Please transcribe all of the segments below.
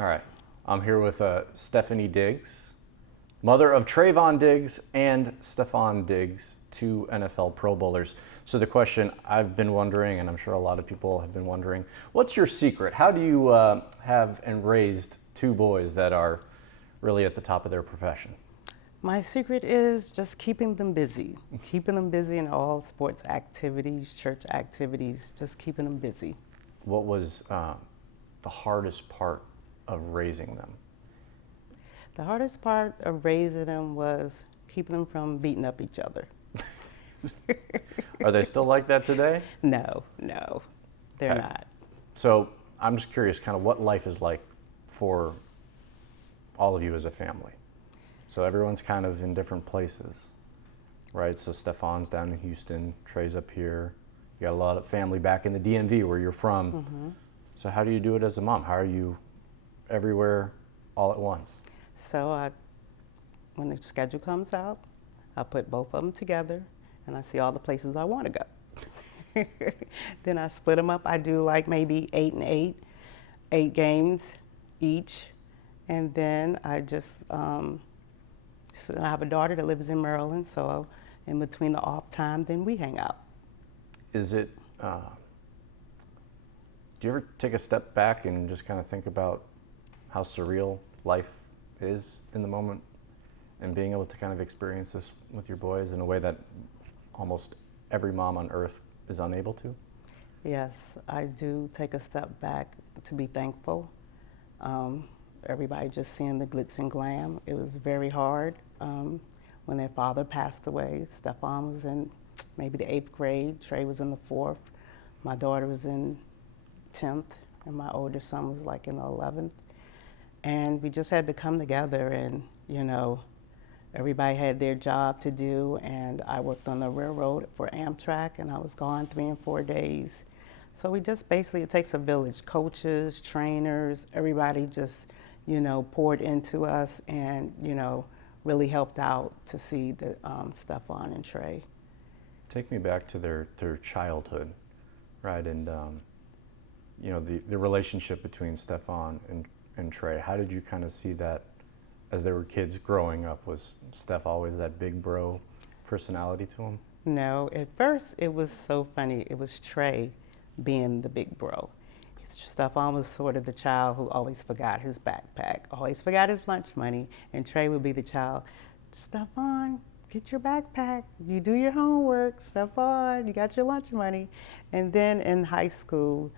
All right. I'm here with Stephanie Diggs, mother of Trevon Diggs and Stefon Diggs, two NFL Pro Bowlers. So the question I've been wondering, and I'm sure a lot of people have been wondering, what's your secret? How do you have and raised two boys that are really at the top of their profession? My secret is just keeping them busy in all sports activities, church activities, just keeping them busy. What was the hardest part of raising them? The hardest part of raising them was keeping them from beating up each other. Are they still like that today? No, they're Okay. not. So I'm just curious kind of what life is like for all of you as a family. So everyone's kind of in different places, right? So Stefon's down in Houston, Trey's up here. You got a lot of family back in the DMV where you're from. Mm-hmm. So how do you do it as a mom? How are you everywhere all at once? So when the schedule comes out, I put both of them together and I see all the places I want to go. Then I split them up. I do like maybe 8 and 8, 8 games each. And then I just, so I have a daughter that lives in Maryland, so in between the off time, then we hang out. Is it, do you ever take a step back and just kind of think about how surreal life is in the moment and being able to kind of experience this with your boys in a way that almost every mom on earth is unable to? Yes, I do take a step back to be thankful. Everybody just seeing the glitz and glam. It was very hard when their father passed away. Stefon was in maybe the 8th grade, Trey was in the 4th, my daughter was in 10th, and my older son was like in the 11th. And we just had to come together and, you know, everybody had their job to do, and I worked on the railroad for Amtrak, and I was gone 3 and 4 days. So we just basically, it takes a village, coaches, trainers, everybody just, you know, poured into us and, you know, really helped out to see the Stefon and Trey. Take me back to their childhood, right? And, you know, the relationship between Stefon and Trey. How did you kind of see that as they were kids growing up? Was Steph always that big bro personality to him? No, at first it was so funny. It was Trey being the big bro. Stefon was sort of the child who always forgot his backpack, always forgot his lunch money, and Trey would be the child, Stefon, get your backpack, you do your homework, Stefon, you got your lunch money. And then in high school,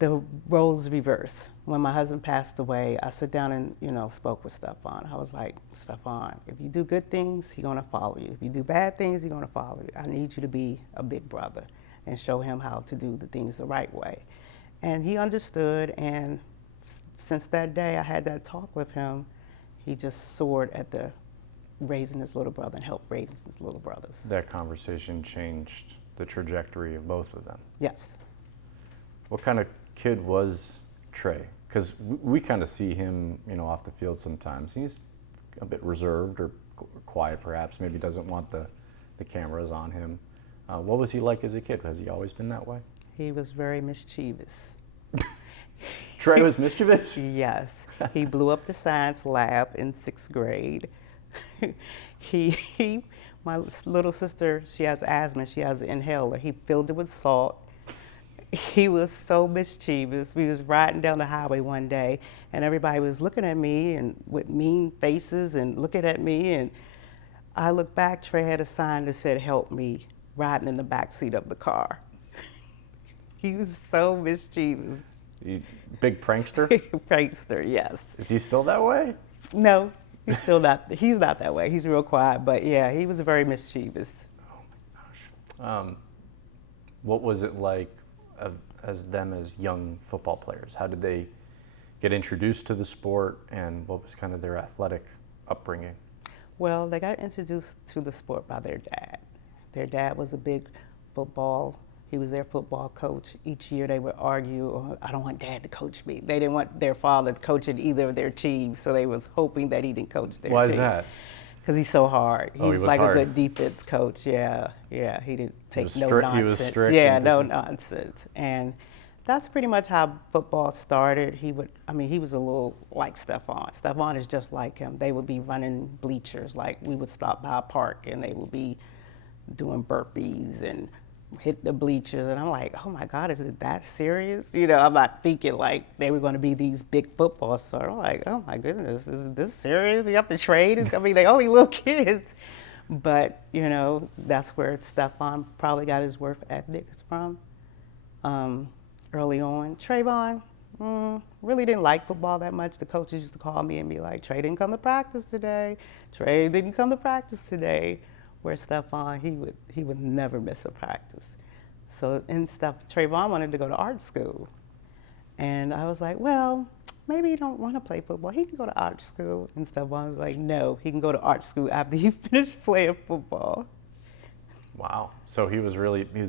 the roles reversed. When my husband passed away, I sat down and, you know, spoke with Stefon. I was like, Stefon, if you do good things, he's gonna follow you. If you do bad things, he's gonna follow you. I need you to be a big brother and show him how to do the things the right way. And he understood, and since that day I had that talk with him, he just soared at the raising his little brother and helped raise his little brothers. That conversation changed the trajectory of both of them. Yes. What kind of kid was Trey? Because we kind of see him, you know, off the field sometimes. He's a bit reserved or quiet, perhaps. Maybe doesn't want the cameras on him. What was he like as a kid? Has he always been that way? He was very mischievous. Trey was mischievous? Yes. He blew up the science lab in 6th grade. My little sister, she has asthma, she has an inhaler. He filled it with salt. He was so mischievous. We was riding down the highway one day and everybody was looking at me and with mean faces and looking at me, and I looked back, Trey had a sign that said, "Help me," riding in the back seat of the car. He was so mischievous. Big prankster? Prankster, yes. Is he still that way? No, he's still not. He's not that way. He's real quiet, but yeah, he was very mischievous. Oh my gosh. What was it like as them as young football players? How did they get introduced to the sport, and what was kind of their athletic upbringing? Well, they got introduced to the sport by their dad. Their dad was a big football. He was their football coach. Each year they would argue, oh, I don't want Dad to coach me. They didn't want their father coaching either of their teams, so they was hoping that he didn't coach their team. Why is that? Because he's so hard. Oh, he was like hard. a good defense coach. Yeah. He didn't take no nonsense. He was strict. Yeah, no nonsense. And That's pretty much how football started. He was a little like Stefon. Stefon is just like him. They would be running bleachers. Like we would stop by a park and they would be doing burpees and hit the bleachers. And I'm like, oh my God, is it that serious? You know, I'm not thinking like they were going to be these big football stars. I'm like, oh my goodness, is this serious? You have to trade? I mean, they only little kids. But, you know, that's where Stefon probably got his work ethic from. Early on. Trevon really didn't like football that much. The coaches used to call me and be like, Trey didn't come to practice today. Trey didn't come to practice today. Where Stefon, he would never miss a practice. So Trevon wanted to go to art school. And I was like, well, maybe he don't want to play football. He can go to art school. And Stefon was like, no, he can go to art school after he finished playing football. Wow. So he was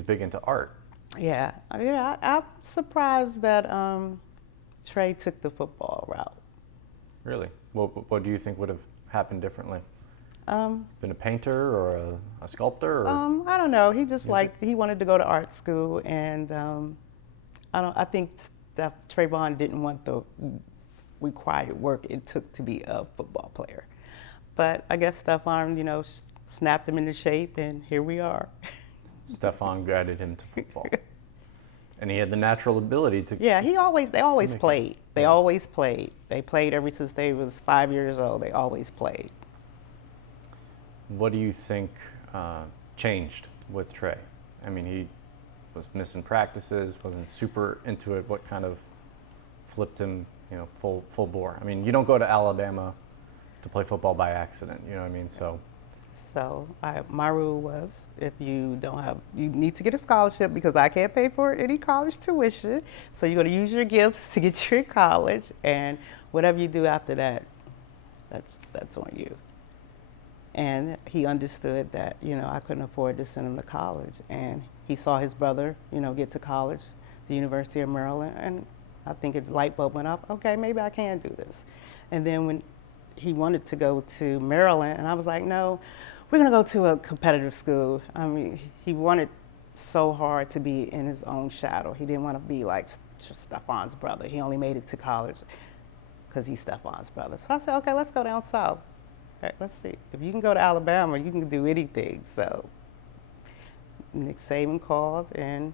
big into art. Yeah. I'm surprised that Trey took the football route. Really? What do you think would have happened differently? Been a painter or a sculptor? Or? I don't know. He just he wanted to go to art school, and I think Trevon didn't want the required work it took to be a football player. But I guess Stefon, you know, snapped him into shape, and here we are. Stefon guided him to football. And he had the natural ability to. Yeah, they always played. They always played. They played ever since they was 5 years old. They always played. What do you think changed with Trey? I mean, he was missing practices, wasn't super into it. What kind of flipped him, you know, full bore? I mean, you don't go to Alabama to play football by accident, you know what I mean? So my rule was, if you need to get a scholarship because I can't pay for any college tuition. So you're going to use your gifts to get you in college, and whatever you do after that, that's on you. And he understood that, you know, I couldn't afford to send him to college. And he saw his brother, you know, get to college, the University of Maryland, and I think his light bulb went off. Okay, maybe I can do this. And then when he wanted to go to Maryland, and I was like, no, we're going to go to a competitive school. I mean, he wanted so hard to be in his own shadow. He didn't want to be like Stefon's brother. He only made it to college because he's Stefon's brother. So I said, okay, let's go down south. Okay, let's see. If you can go to Alabama, you can do anything. So Nick Saban called, and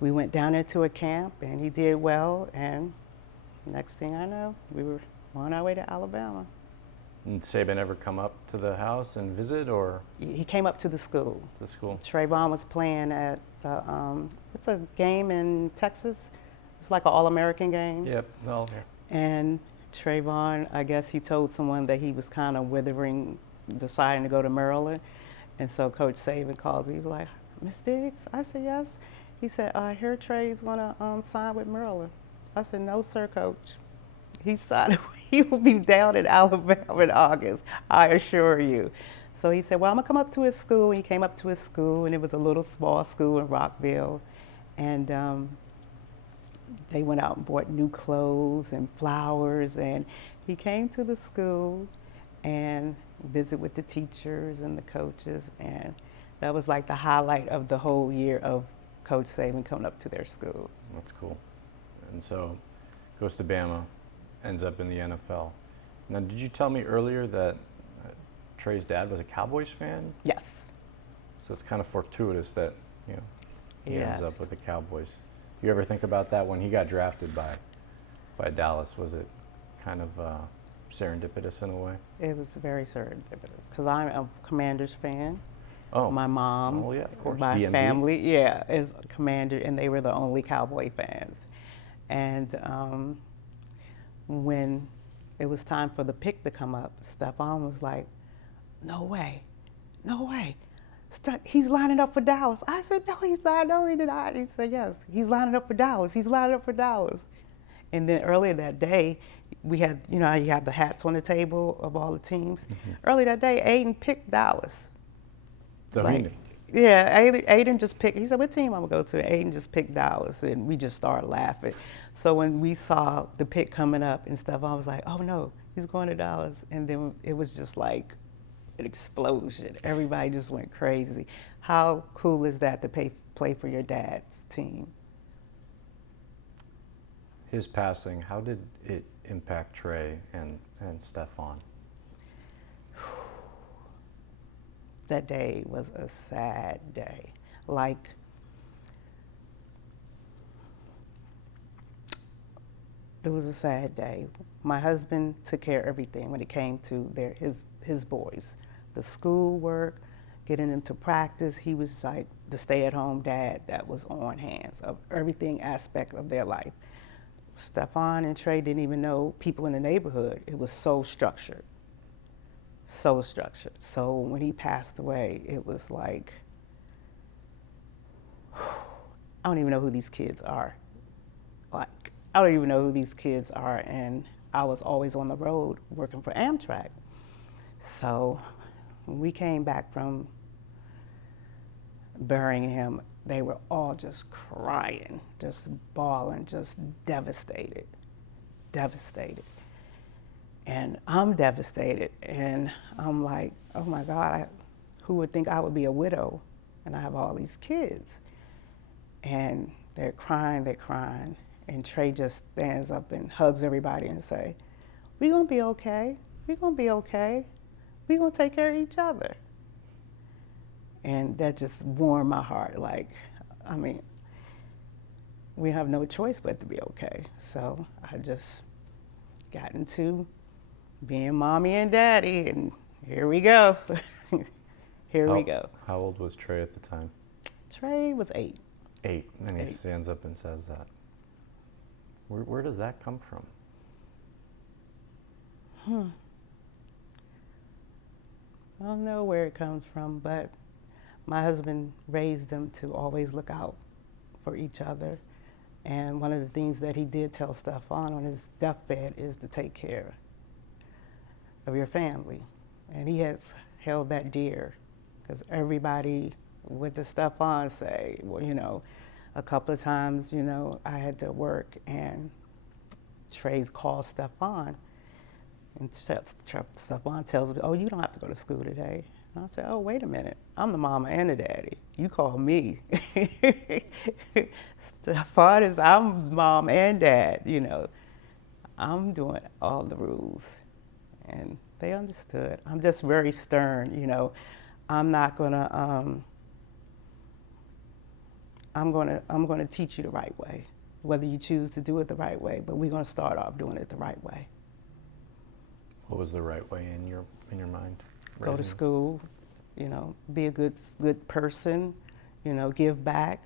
we went down there to a camp, and he did well. And next thing I know, we were on our way to Alabama. Did Saban ever come up to the house and visit, or? He came up to the school. The school. Trevon was playing at it's a game in Texas. It's like an All-American game. Yep. Oh, yeah. And Trevon, I guess he told someone that he was kind of withering, deciding to go to Maryland. And so Coach Saban called me. He was like, Miss Diggs? I said, yes. He said, I hear Trey's going to sign with Maryland. I said, no, sir, Coach. He will be down in Alabama in August, I assure you. So he said, well, I'm going to come up to his school. He came up to his school, and it was a little small school in Rockville. And they went out and bought new clothes and flowers. And he came to the school and visited with the teachers and the coaches. And that was like the highlight of the whole year of Coach Saban coming up to their school. That's cool. And so goes to Bama, ends up in the NFL. Now, did you tell me earlier that Trey's dad was a Cowboys fan? Yes. So it's kind of fortuitous that, you know, he Yes. ends up with the Cowboys. You ever think about that when he got drafted by Dallas? Was it kind of serendipitous in a way? It was very serendipitous because I'm a Commanders fan. Oh. My mom, Oh, yeah, of course. my DMV. family, is a Commander, and they were the only Cowboy fans. And when it was time for the pick to come up, Stefon was like, no way, no way. He's lining up for Dallas. I said, no, he's not. No, he did not. He said, yes, he's lining up for Dallas. He's lining up for Dallas. And then earlier that day, we had, you know, you have the hats on the table of all the teams. Mm-hmm. Earlier that day, Aiden picked Dallas. So like, he knew. Yeah, Aiden just picked, he said, what team I'm going to go to? Aiden just picked Dallas, and we just started laughing. So when we saw the pick coming up and stuff, I was like, oh no, he's going to Dallas. And then it was just like an explosion. Everybody just went crazy. How cool is that to play for your dad's team? his passing, how did it impact Trey and Stefon? That day was a sad day. Like, it was a sad day. My husband took care of everything when it came to his boys, the schoolwork, getting them to practice. He was like the stay-at-home dad that was on hands of everything aspect of their life. Stefon and Trey didn't even know people in the neighborhood. It was so structured, so structured. So when he passed away, it was like, I don't even know who these kids are. Like, I don't even know who these kids are, and I was always on the road working for Amtrak. So when we came back from burying him, they were all just crying, just bawling, just devastated, devastated. And I'm devastated, and I'm like, oh my God, who would think I would be a widow and I have all these kids? And they're crying, and Trey just stands up and hugs everybody and say, we're gonna be okay, we're gonna be okay, we're gonna take care of each other. And that just warmed my heart. Like, I mean, we have no choice but to be okay. So I just got into being mommy and daddy, and here we go. Here we go. How old was Trey at the time? Trey was 8. 8, and he 8. stands up and says that. Where does that come from? I don't know where it comes from, but my husband raised them to always look out for each other. And one of the things that he did tell Stefon on his deathbed is to take care of your family. And he has held that dear, because everybody with the Stefon say, well, you know, a couple of times, you know, I had to work, and Trey called Stefon, and Stefon tells me, oh, you don't have to go to school today. And I said, oh, wait a minute, I'm the mama and the daddy. You call me. Stefon is, I'm mom and dad, you know. I'm doing all the rules. And they understood. I'm just very stern, you know. I'm not gonna, I'm gonna teach you the right way, whether you choose to do it the right way, but we're gonna start off doing it the right way. What was the right way in your mind? Go to school, you know, be a good person, you know, give back.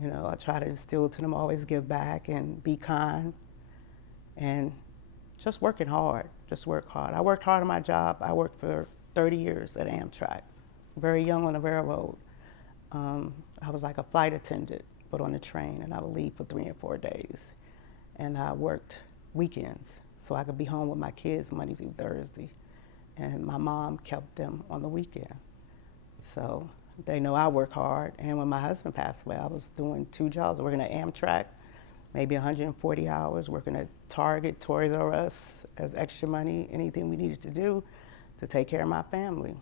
You know, I try to instill to them always give back and be kind, and just working hard. Just work hard. I worked hard on my job. I worked for 30 years at Amtrak, very young on the railroad. I was like a flight attendant, but on a train, and I would leave for 3 and 4 days. And I worked weekends, so I could be home with my kids Monday through Thursday. And my mom kept them on the weekend. So they know I work hard. And when my husband passed away, I was doing 2 jobs, working at Amtrak, maybe 140 hours, working at Target, Toys R Us, as extra money, anything we needed to do to take care of my family.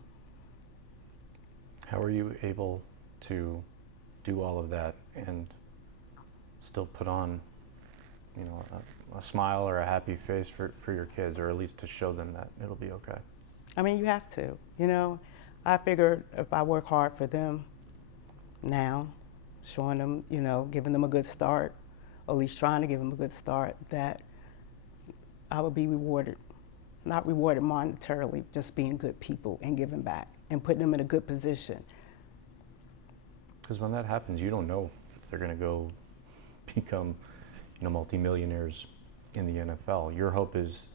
How were you able to do all of that and still put on, you know, a smile or a happy face for your kids, or at least to show them that it'll be okay? I mean, you have to, you know. I figured if I work hard for them now, showing them, you know, giving them a good start, or at least trying to give them a good start, that I would be rewarded. Not rewarded monetarily, just being good people and giving back and putting them in a good position. Because when that happens, you don't know if they're going to go become, you know, multimillionaires in the NFL. Your hope is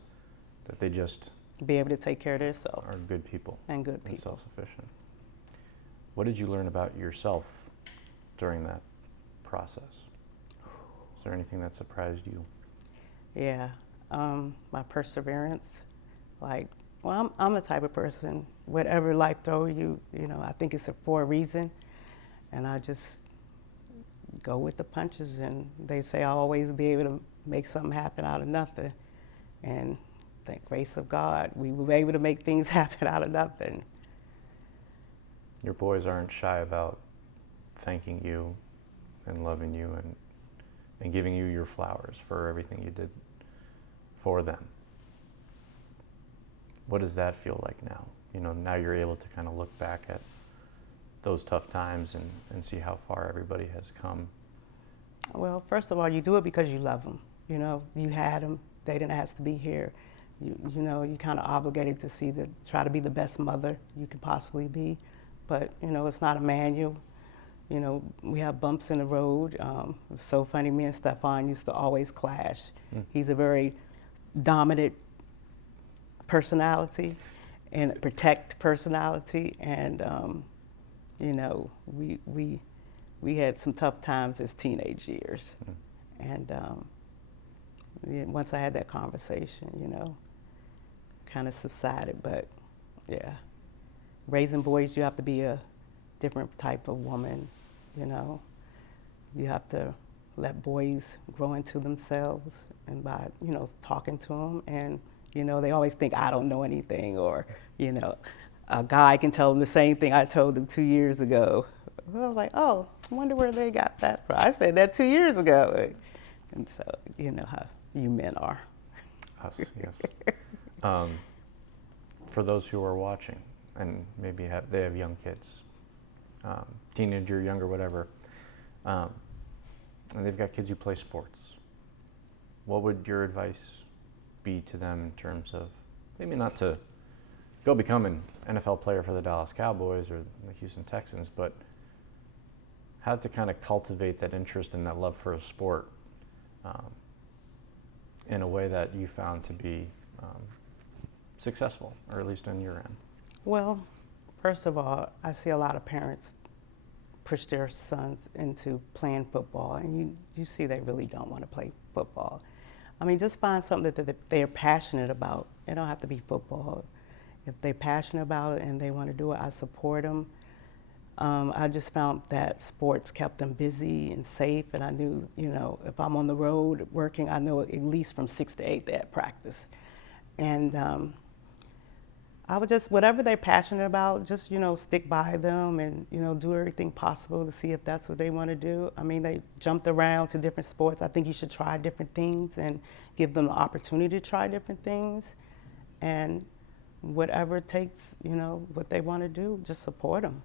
that they just be able to take care of themselves. Are good people. And good people. And self-sufficient. What did you learn about yourself during that process? Is there anything that surprised you? Yeah, my perseverance. Like, well, I'm the type of person, whatever life throws you, you know, I think it's for a reason. And I just go with the punches, and they say I'll always be able to make something happen out of nothing. And thank grace of God, we were able to make things happen out of nothing. Your boys aren't shy about thanking you and loving you and and giving you your flowers for everything you did for them. What does that feel like now? Now you're able to kind of look back at those tough times and see how far everybody has come. Well, first of all, you do it because you love them. You had them. They didn't have to be here. You kind of obligated to try to be the best mother you could possibly be. But, it's not a manual. We have bumps in the road. It's so funny, me and Stefon used to always clash. He's a very dominant personality and protect personality. And, we had some tough times as teenage years. And once I had that conversation, kind of subsided. But yeah, raising boys, you have to be a different type of woman. You have to let boys grow into themselves, and by talking to them, and they always think I don't know anything, or a guy can tell them the same thing I told them 2 years ago. I was like, oh, I wonder where they got that from. I said that 2 years ago. And so, you know how you men are. Us, yes. For those who are watching, and maybe they have young kids, teenager, younger, whatever, and they've got kids who play sports, what would your advice be to them in terms of, maybe not to go become an NFL player for the Dallas Cowboys or the Houston Texans, but how to kind of cultivate that interest and that love for a sport in a way that you found to be successful, or at least on your end? Well, first of all, I see a lot of parents push their sons into playing football, and you see they really don't want to play football. I mean, just find something that they're passionate about. It don't have to be football. If they're passionate about it and they want to do it, I support them. I just found that sports kept them busy and safe, and I knew, if I'm on the road working, I know at least from 6 to 8 they had practice. And I would just, whatever they're passionate about, just, stick by them and, do everything possible to see if that's what they want to do. I mean, they jumped around to different sports. I think you should try different things and give them the opportunity to try different things. And whatever it takes, what they want to do, just support them.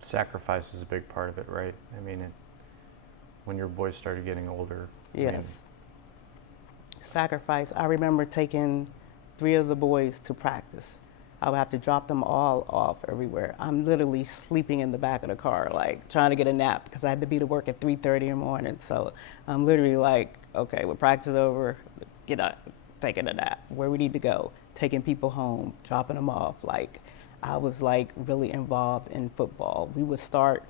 Sacrifice is a big part of it, right? I mean, when your boys started getting older. Yes. Sacrifice. I remember taking 3 of the boys to practice. I would have to drop them all off everywhere. I'm literally sleeping in the back of the car, like trying to get a nap because I had to be to work at 3:30 in the morning. So I'm literally like, okay, with practice over, get up, taking a nap. Where we need to go, taking people home, dropping them off. Like, I was like really involved in football. We would start,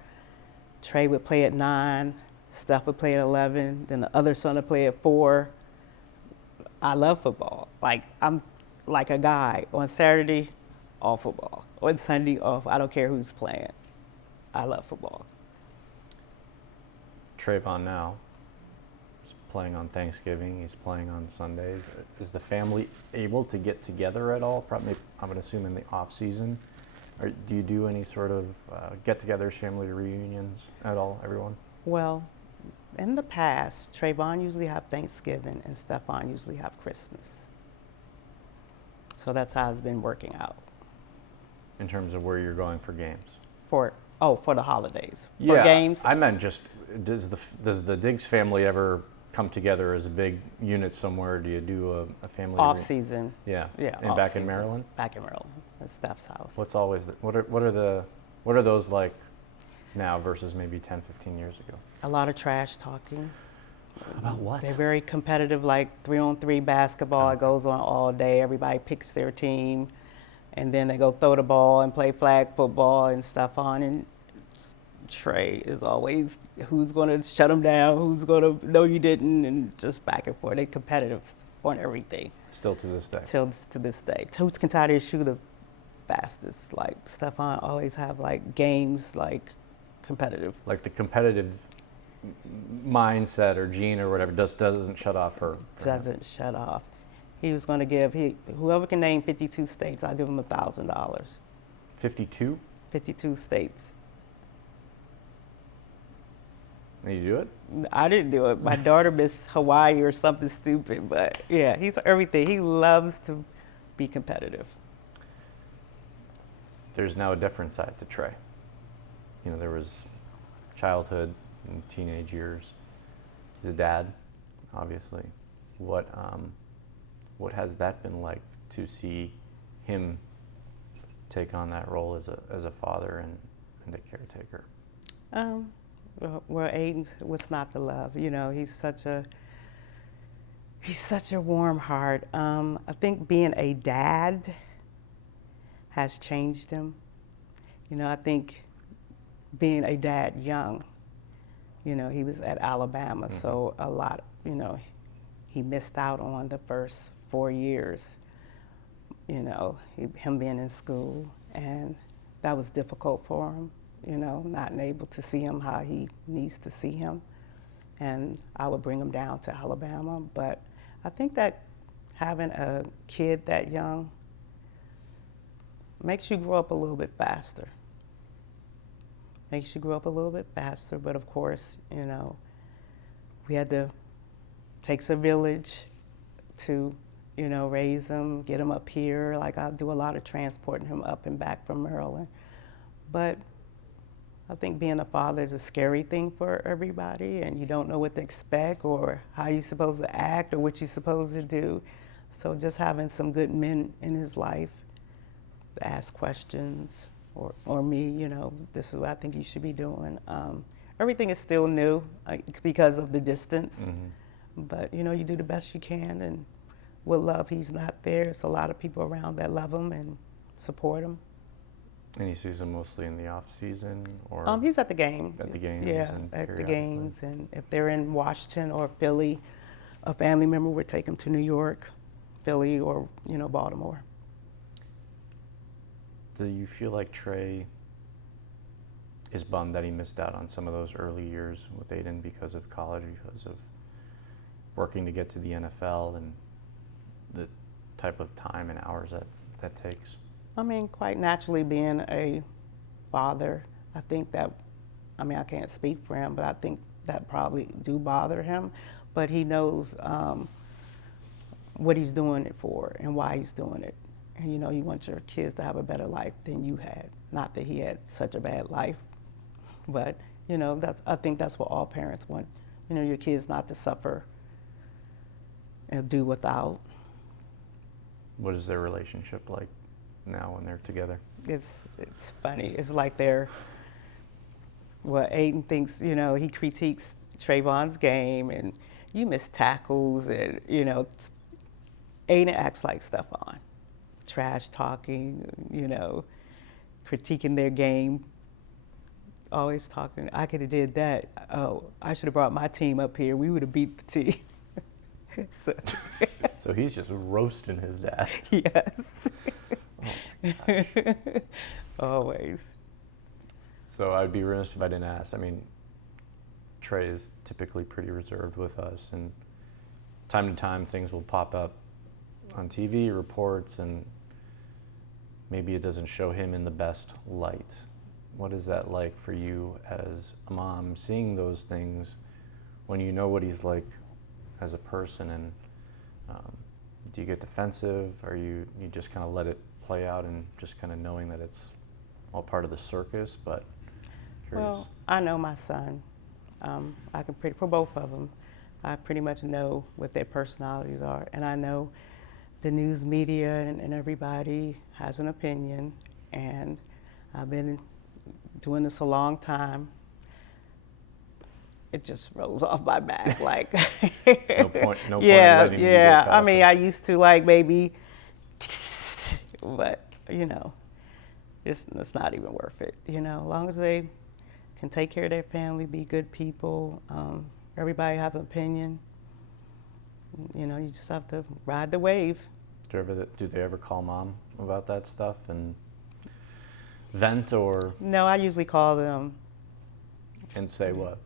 Trey would play at 9, Steph would play at 11, then the other son would play at 4. I love football. Like, I'm like a guy. On Saturday, all football. On Sunday, off. I don't care who's playing. I love football. Trevon now is playing on Thanksgiving. He's playing on Sundays. Is the family able to get together at all? Probably, I'm going to assume in the off season. Or do you do any sort of get-togethers, family reunions at all, everyone? Well, in the past, Trevon usually have Thanksgiving and Stefon usually have Christmas. So that's how it's been working out. In terms of where you're going for games? For the holidays. Yeah, for games. I meant just, does the Diggs family ever come together as a big unit somewhere? Do you do a family off season? Yeah. Yeah. Back in Maryland? Back in Maryland, at Steph's house. What's always what are those like now versus maybe 10, 15 years ago? A lot of trash talking. About what? They're very competitive, like 3-on-3 basketball. It goes on all day. Everybody picks their team, and then they go throw the ball and play flag football and stuff on. And Trey is always, who's going to shut them down, who's going to, no you didn't, and just back and forth. They're competitive on everything. Still to this day? Till to this day. Who can tie their shoe the fastest? Like, Stefon always have, like, games, like, competitive. Like the competitive mindset or gene or whatever doesn't shut off for doesn't him. Shut off. He was going to give, whoever can name 52 states, I'll give him $1,000. 52? 52 states. And you do it? I didn't do it. My daughter missed Hawaii or something stupid, but yeah, he's everything. He loves to be competitive. There's now a different side to Trey. You know, there was childhood and teenage years. He's a dad, obviously. What has that been like to see him take on that role as a father and a caretaker? Well, Aiden was not the love. You know, he's such a warm heart. I think being a dad has changed him. You know, I think being a dad young, you know, he was at Alabama, so a lot, you know, he missed out on the first 4 years, you know, him being in school, and that was difficult for him, you know, not able to see him how he needs to see him. And I would bring him down to Alabama, but I think that having a kid that young makes you grow up a little bit faster. Makes you grow up a little bit faster, but of course, you know, we had to, takes a village to, you know, raise him, get him up here. Like I do a lot of transporting him up and back from Maryland. But I think being a father is a scary thing for everybody, and you don't know what to expect or how you're supposed to act or what you're supposed to do. So just having some good men in his life to ask questions, or me, you know, this is what I think you should be doing. Everything is still new because of the distance, but you know, you do the best you can, and with love, he's not there. There's a lot of people around that love him and support him. And he sees them mostly in the off season, or he's at the game. At the games, yeah, and at the games, and if they're in Washington or Philly, a family member would take him to New York, Philly, or you know, Baltimore. Do you feel like Trey is bummed that he missed out on some of those early years with Aiden because of college, because of working to get to the NFL and the type of time and hours that takes? I mean, quite naturally, being a father, I think that, I mean, I can't speak for him, but I think that probably do bother him. But he knows what he's doing it for and why he's doing it. And you know, you want your kids to have a better life than you had. Not that he had such a bad life, but you know, I think that's what all parents want. You know, your kids not to suffer and do without. What is their relationship like now when they're together? It's funny. It's like Aiden thinks, you know, he critiques Trevon's game and you miss tackles, and you know, Aiden acts like Stefon. Trash talking, you know, critiquing their game, always talking, I could have did that. Oh, I should have brought my team up here. We would have beat the team. So he's just roasting his dad. Yes. Oh, always. So I'd be remiss if I didn't ask. I mean, Trey is typically pretty reserved with us, and time to time things will pop up on TV reports, and maybe it doesn't show him in the best light. What is that like for you as a mom, seeing those things when you know what he's like as a person? And do you get defensive, or you just kind of let it play out and just kind of knowing that it's all part of the circus? But curious. Well, I know my son. I can for both of them, I pretty much know what their personalities are, and I know the news media and everybody has an opinion, and I've been doing this a long time. It just rolls off my back, like. No point in letting you get yeah. caught I up mean, in. I used to like maybe, but you know, it's not even worth it. You know, as long as they can take care of their family, be good people. Everybody have an opinion. You know, you just have to ride the wave. Do they ever call mom about that stuff and vent, or? No, I usually call them. And say what?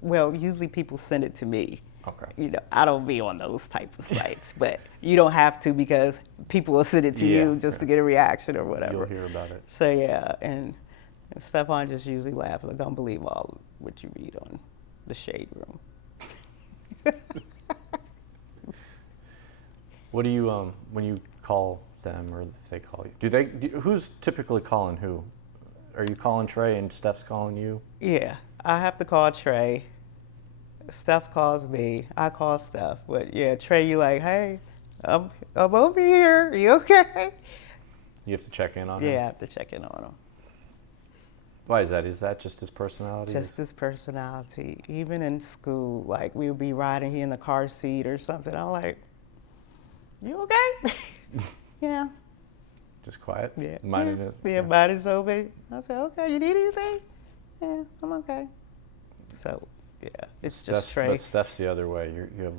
Well, usually people send it to me. Okay. You know, I don't be on those type of sites, but you don't have to, because people will send it to you just to get a reaction or whatever. You'll hear about it. So yeah, and Stefon just usually laughs, like, don't believe all what you read on the Shade Room. What do you when you call them, or if they call you? Who's typically calling who? Are you calling Trey and Steph's calling you? Yeah, I have to call Trey. Steph calls me. I call Steph. But yeah, Trey, you like, hey, I'm over here. You okay? You have to check in on Yeah, him? I have to check in on him. Why is that? Is that just his personality? Just his personality. Even in school, like we would be riding, he in the car seat or something. I'm like, you okay? Yeah. Just quiet? Yeah. Minding yeah. it? Yeah, body's over. I said, okay, you need anything? Yeah, I'm okay. So, yeah, it's just Trey. But Steph's the other way. You have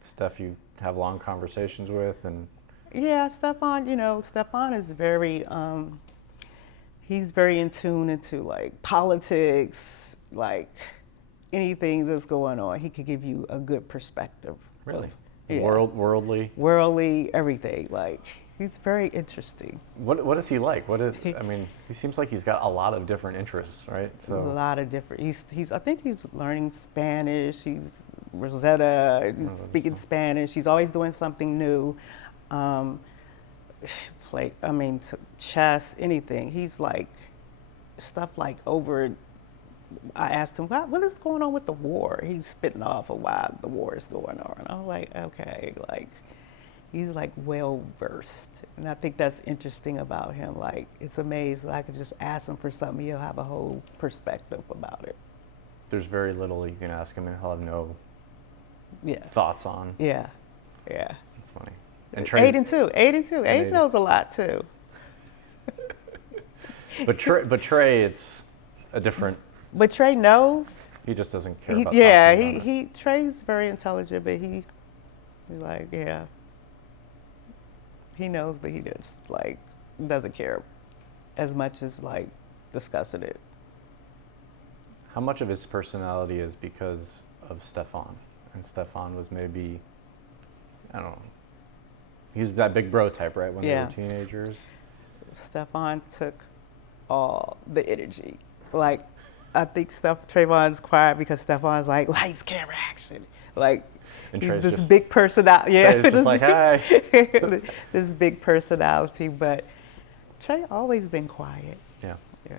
Steph you have long conversations with, and Yeah, Stefon, Stefon is very, he's very in tune into like politics, like anything that's going on. He could give you a good perspective. really, Yeah. worldly. Worldly, everything. Like, he's very interesting. What is he like? I mean, he seems like he's got a lot of different interests, right? A lot of different. I think he's learning Spanish. He's Rosetta. He's speaking Spanish. He's always doing something new. Chess, anything. He's like stuff like over. I asked him, what is going on with the war? He's spitting off of why the war is going on. I'm like, okay, like he's like well versed, and I think that's interesting about him. Like, it's amazing. I could just ask him for something, he'll have a whole perspective about it. There's very little you can ask him, and he'll have no thoughts on. Yeah. It's funny. And Aiden too. Aiden knows a lot too. But Trey, it's a different. But Trey knows. He just doesn't care about. Yeah, Trey's very intelligent, but he's like, yeah. He knows, but he just like doesn't care as much as like discussing it. How much of his personality is because of Stefon? And Stefon was maybe, I don't know. He was that big bro type, right? When they were teenagers. Stefon took all the energy. Like, I think Trayvon's quiet because Stefon's like, lights, camera, action. Like, and he's Trey's this big personality. Yeah, Trey's just like, hi. This big personality, but Trey always been quiet. Yeah. Yeah,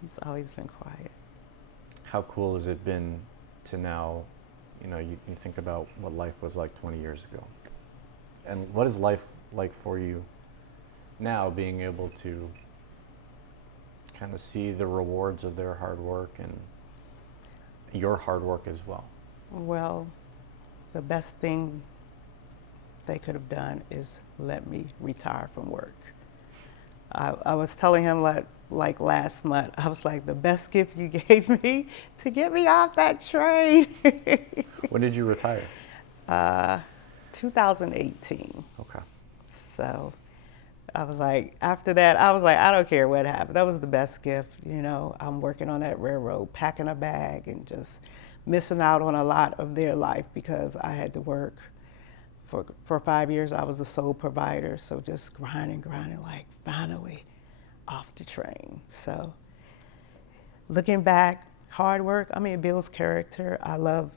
he's always been quiet. How cool has it been to now, you think about what life was like 20 years ago. And what is life like for you now, being able to kind of see the rewards of their hard work and your hard work as well? Well, the best thing they could have done is let me retire from work. I was telling him like last month, I was like, the best gift you gave me to get me off that train. When did you retire? 2018. Okay. So I was like, after that, I was like, I don't care what happened. That was the best gift. I'm working on that railroad, packing a bag and just missing out on a lot of their life because I had to work. For 5 years, I was the sole provider. So just grinding, like finally off the train. So looking back, hard work, it builds character. I love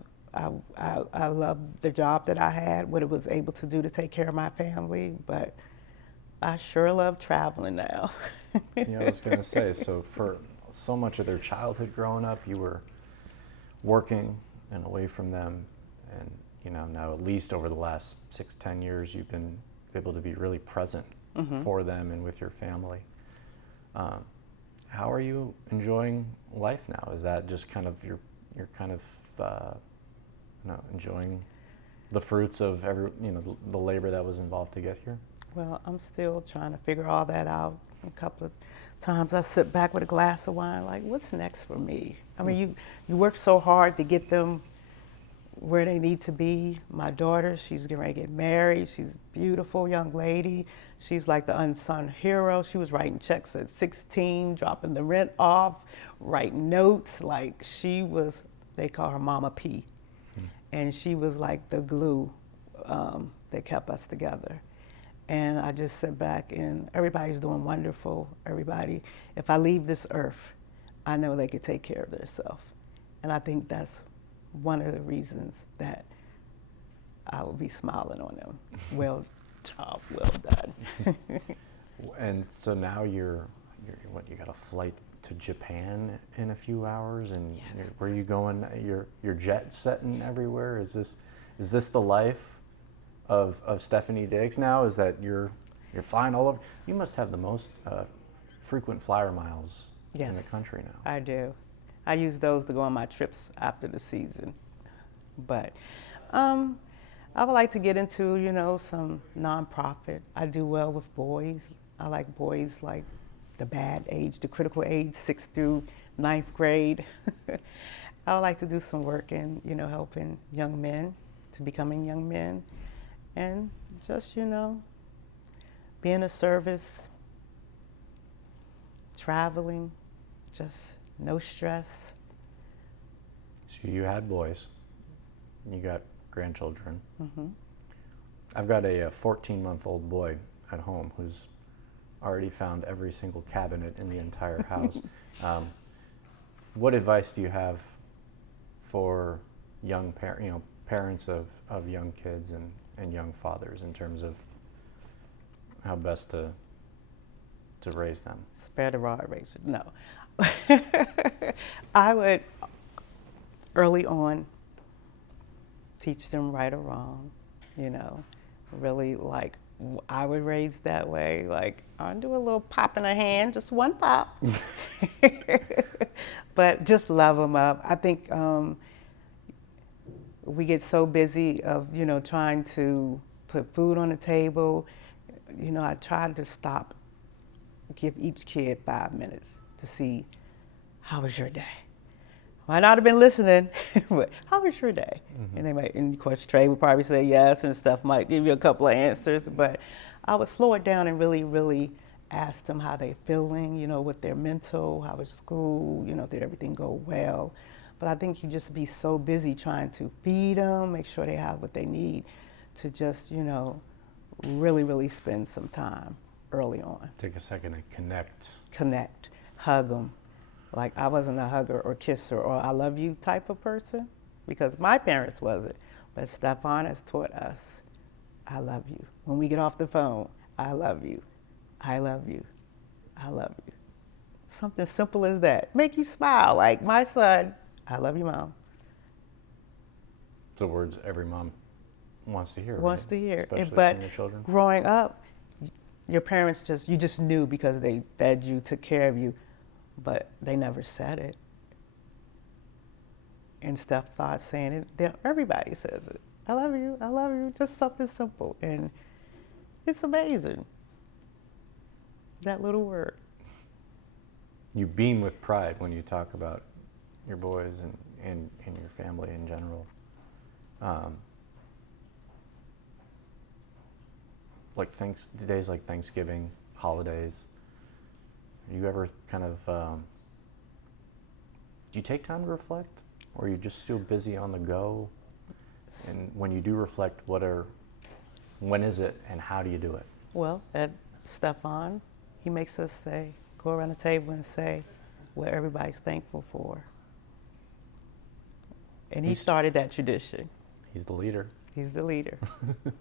the job that I had, what it was able to do to take care of my family, but I sure love traveling now. I was going to say, so for so much of their childhood growing up, you were working and away from them, and now at least over the last 6-10 years, you've been able to be really present for them and with your family. How are you enjoying life now? Is that just kind of you're kind of enjoying the fruits of the labor that was involved to get here? Well, I'm still trying to figure all that out. A couple of times I sit back with a glass of wine, like, what's next for me? You work so hard to get them where they need to be. My daughter, she's getting ready to get married. She's a beautiful young lady. She's like the unsung hero. She was writing checks at 16, dropping the rent off, writing notes. Like, they call her Mama P. And she was like the glue that kept us together. And I just sit back and everybody's doing wonderful. Everybody, if I leave this earth, I know they could take care of themselves. And I think that's one of the reasons that I will be smiling on them. Well, job well done. And so now what, you got a flight to Japan in a few hours, and Yes. where are you going? You're jet setting everywhere. Is this the life of Stephanie Diggs now? Is that you're flying all over? You must have the most frequent flyer miles in the country now. I do. I use those to go on my trips after the season. But I would like to get into, some nonprofit. I do well with boys. I like boys like the bad age, the critical age, 6th through 9th grade. I would like to do some work in, helping young men to becoming young men. And just, being of service, traveling, just no stress. So you had boys, you got grandchildren. Mm-hmm. I've got a 14-month-old boy at home who's already found every single cabinet in the entire house. What advice do you have for young parents of young kids and young fathers in terms of how best to raise them? Spare the rod, raise it. No. I would early on teach them right or wrong, really like I would raise that way. Like I'll do a little pop in a hand, just one pop, but just love them up. I think we get so busy of, trying to put food on the table. I tried to stop, give each kid 5 minutes to see, how was your day? Might not have been listening, but how was your day? Mm-hmm. And they might, and of course, Trey would probably say yes and stuff, might give you a couple of answers, but I would slow it down and really, really ask them how they're feeling, with their mental, how was school, did everything go well? But I think you just be so busy trying to feed them, make sure they have what they need to just, really, really spend some time early on. Take a second and connect. Connect, hug them. Like I wasn't a hugger or kisser or I love you type of person because my parents wasn't. But Stefon has taught us, I love you. When we get off the phone, I love you. I love you. I love you. Something simple as that. Make you smile. Like my son, I love you, Mom. It's the words every mom wants to hear. Wants to hear. Especially but from your children. Growing up, your parents you just knew because they fed you, took care of you. But they never said it. And Steph started saying it. Everybody says it. I love you, just something simple. And it's amazing, that little word. You beam with pride when you talk about your boys and your family in general. Like days like Thanksgiving, holidays, do you ever kind of, do you take time to reflect? Or are you just still busy on the go? And when you do reflect, when is it and how do you do it? Well, at Stefon, he makes us go around the table and say what everybody's thankful for. And he started that tradition. He's the leader. He's the leader,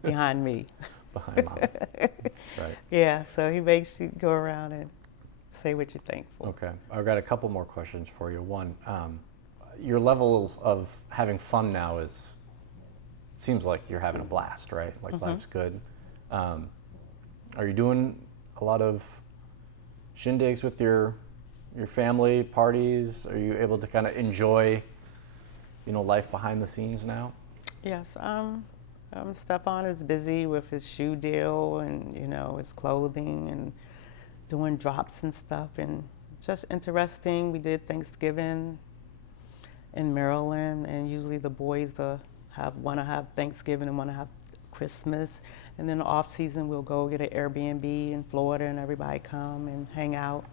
behind me. Behind Mom. That's right. Yeah, so he makes you go around and say what you're thankful. Okay, I've got a couple more questions for you. One, your level of having fun now seems like you're having a blast, right? Like mm-hmm. Life's good. Are you doing a lot of shindigs with your family, parties? Are you able to kind of enjoy, life behind the scenes now? Yes, Stefon is busy with his shoe deal and, his clothing and doing drops and stuff, and just interesting. We did Thanksgiving in Maryland, and usually the boys want to have Thanksgiving and want to have Christmas, and then the off season we'll go get an Airbnb in Florida, and everybody come and hang out,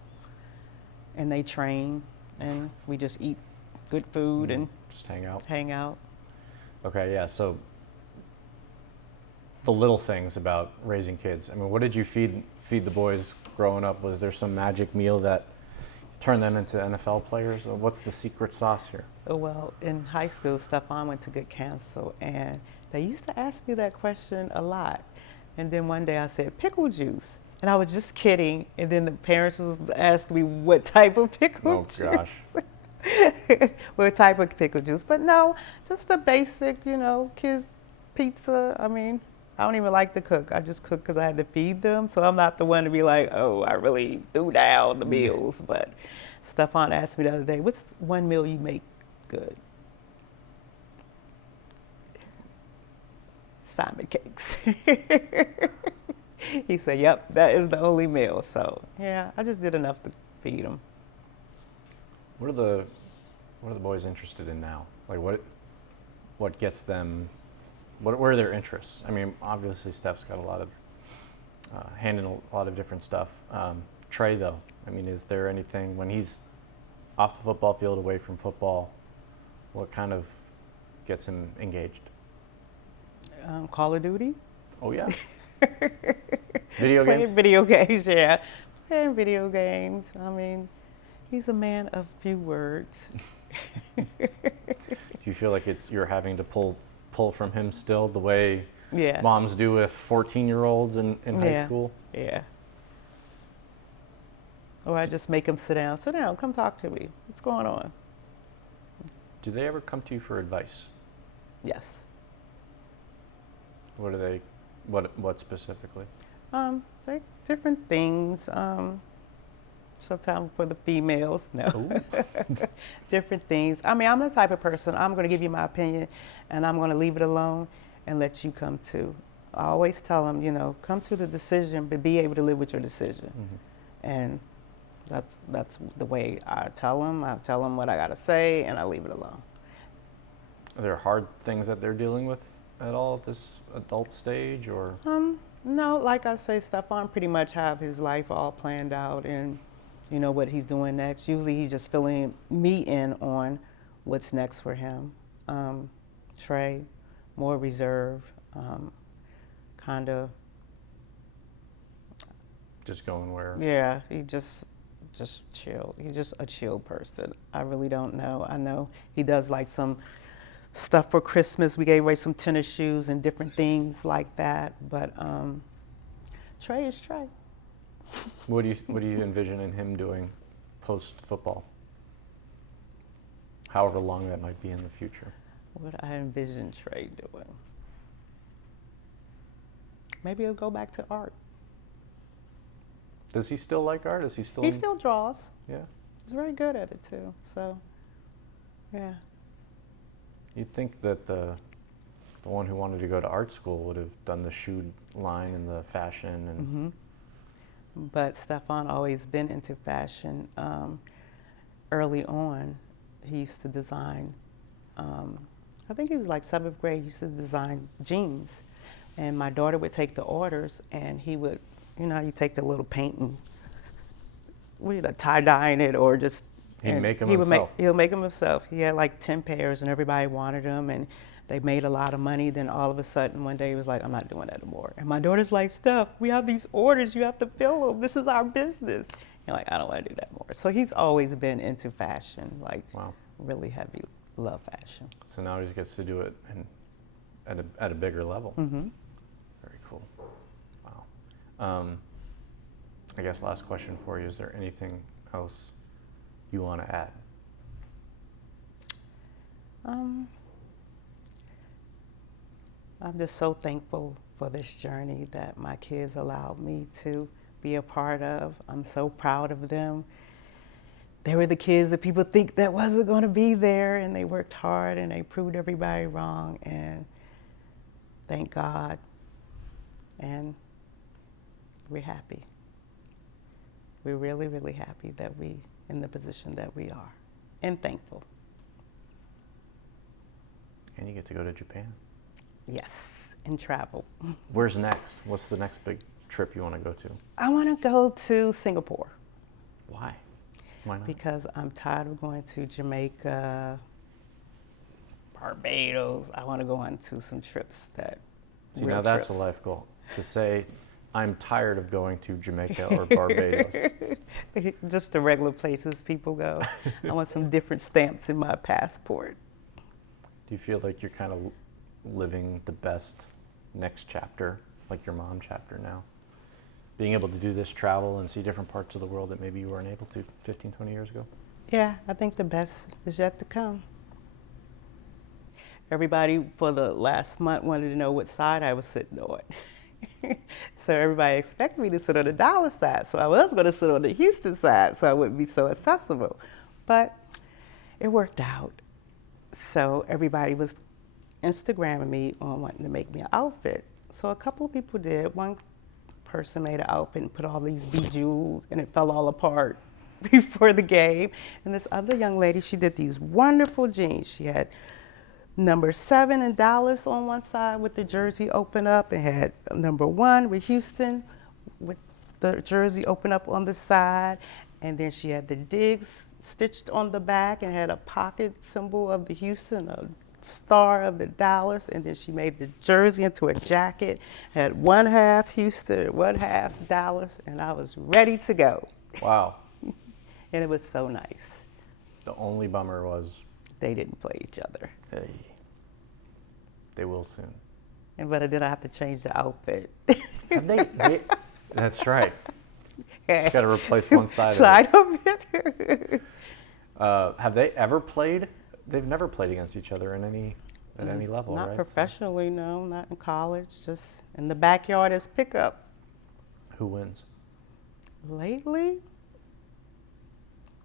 and they train, and we just eat good food and just hang out. Hang out. Okay, yeah. So the little things about raising kids. I mean, what did you feed the boys growing up? Was there some magic meal that turn them into NFL players? Or what's the secret sauce here? Well, in high school, Stefon went to good counsel, and they used to ask me that question a lot. And then one day I said, pickle juice. And I was just kidding. And then the parents was asking me what type of pickle juice. Oh, gosh. What type of pickle juice. But no, just the basic, kids pizza. I mean, I don't even like to cook. I just cook because I had to feed them. So I'm not the one to be like, oh, I really threw down the meals. But Stefon asked me the other day, what's one meal you make good? Simon cakes. He said, yep, that is the only meal. So yeah, I just did enough to feed them. What are the boys interested in now? Like what gets them? What are their interests? I mean, obviously Steph's got a lot of hand in a lot of different stuff. Trey, though, I mean, is there anything when he's off the football field, away from football, what kind of gets him engaged? Call of Duty. Oh yeah. Video Playing games. video games, yeah. Playing video games. I mean, he's a man of few words. Do you feel like you're having to pull from him still the way Yeah. moms do with 14-year-olds in high school? Yeah. Or I just make him sit down, come talk to me. What's going on? Do they ever come to you for advice? Yes. What do they? What specifically? Like different things. Sometimes for the females, no. Different things. I mean, I'm the type of person, I'm going to give you my opinion and I'm going to leave it alone and let you come to. I always tell them, come to the decision, but be able to live with your decision. Mm-hmm. And that's the way I tell them. I tell them what I got to say and I leave it alone. Are there hard things that they're dealing with at all at this adult stage, or? No, like I say, Stefon pretty much have his life all planned out and what he's doing next. Usually he's just filling me in on what's next for him. Trey, more reserved, kind of. Just going where? Yeah, he just chill. He's just a chill person. I really don't know. I know he does like some stuff for Christmas. We gave away some tennis shoes and different things like that. But Trey is Trey. What do you envision in him doing post football? However long that might be in the future. What I envision Trey doing? Maybe he'll go back to art. Does he still like art? Is he still? He still draws. Yeah. He's very good at it too. So, yeah. You'd think that the one who wanted to go to art school would have done the shoe line and the fashion and. Mm-hmm. But Stefon always been into fashion. Early on, he used to design. I think he was like 7th grade. He used to design jeans, and my daughter would take the orders, and he would, you take the little paint and tie-dyeing it, or just. He'd make them himself. He'll make them himself. He had like 10 pairs, and everybody wanted them, and they made a lot of money. Then all of a sudden, one day he was like, I'm not doing that anymore. And my daughter's like, Steph, we have these orders. You have to fill them. This is our business. You're like, I don't want to do that more. So he's always been into fashion, like wow. Really heavy love fashion. So now he gets to do it at a bigger level. Mm-hmm. Very cool. Wow. I guess last question for you. Is there anything else you want to add? I'm just so thankful for this journey that my kids allowed me to be a part of. I'm so proud of them. They were the kids that people think that wasn't going to be there, and they worked hard and they proved everybody wrong, and thank God. And we're happy. We're really, really happy that we in the position that we are, and thankful. And you get to go to Japan. Yes, and travel. Where's next? What's the next big trip you want to go to? I want to go to Singapore. Why? Why not? Because I'm tired of going to Jamaica, Barbados. I want to go on to some trips that. See, now that's a life goal. To say, I'm tired of going to Jamaica or Barbados. Just the regular places people go. I want some different stamps in my passport. Do you feel like you're kind of living the best next chapter, like your mom chapter now? Being able to do this travel and see different parts of the world that maybe you weren't able to 15, 20 years ago? Yeah, I think the best is yet to come. Everybody for the last month wanted to know what side I was sitting on. So everybody expected me to sit on the Dallas side. So I was going to sit on the Houston side so I wouldn't be so accessible. But it worked out. So everybody was Instagramming me on wanting to make me an outfit. So a couple of people did. One person made an outfit and put all these bejewels and it fell all apart before the game. And this other young lady, she did these wonderful jeans. She had number 7 in Dallas on one side with the jersey open up, and had number 1 with Houston with the jersey open up on the side. And then she had the Diggs stitched on the back and had a pocket symbol of the Houston, a star of the Dallas. And then she made the jersey into a jacket, had 1/2 Houston, 1/2 Dallas, and I was ready to go. Wow. And it was so nice. The only bummer was They didn't play each other. hey, they will soon. But then I have to change the outfit. Have that's right. Just got to replace one side of it. Have they ever played? They've never played against each other at any level, Not right? professionally, no, not in college, just in the backyard as pickup. Who wins? Lately,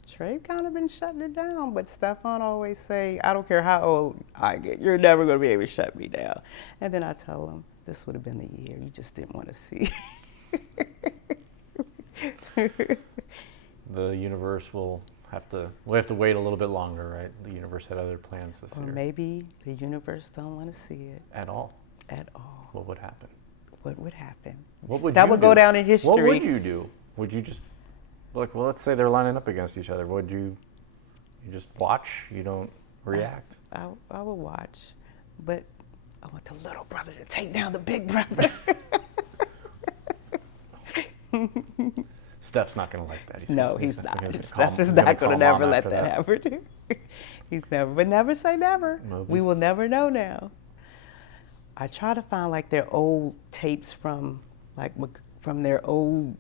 Trey kind of been shutting it down, but Stefon always say, I don't care how old I get, you're never going to be able to shut me down. And then I tell him, this would have been the year you just didn't want to see. The universe will have to wait a little bit longer, right? The universe had other plans this Or year. maybe the universe don't want to see it At all. at all. What would happen? What would happen? What would That you would do? go down in history. What would you do? Would you just like, well, let's say they're lining up against each other. Would you just watch? You don't react? I would watch, but I want the little brother to take down the big brother. Steph's not going to like that. He's not. gonna Steph is he's not call going to Mom never let after that happen. He's never, but never say never. Maybe. We will never know now. I try to find like their old tapes from their old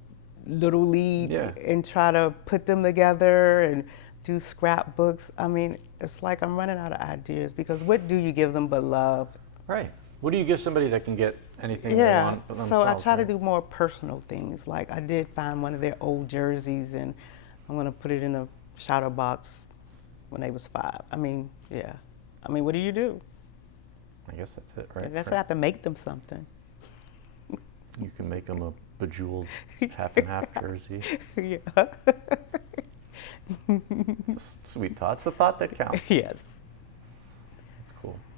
Little League, Yeah. and try to put them together and do scrapbooks. I mean, it's like I'm running out of ideas, because what do you give them but love? Right. What do you give somebody that can get anything they Yeah, want but so themselves? I try to right? do more personal things. Like I did find one of their old jerseys, and I'm gonna put it in a shadow box when they was 5. I mean, yeah. I mean, what do you do? I guess that's it, right? I guess I have to make them something. You can make them a bejeweled half and half jersey. Yeah. It's a sweet thought. It's the thought that counts. Yes. It's cool.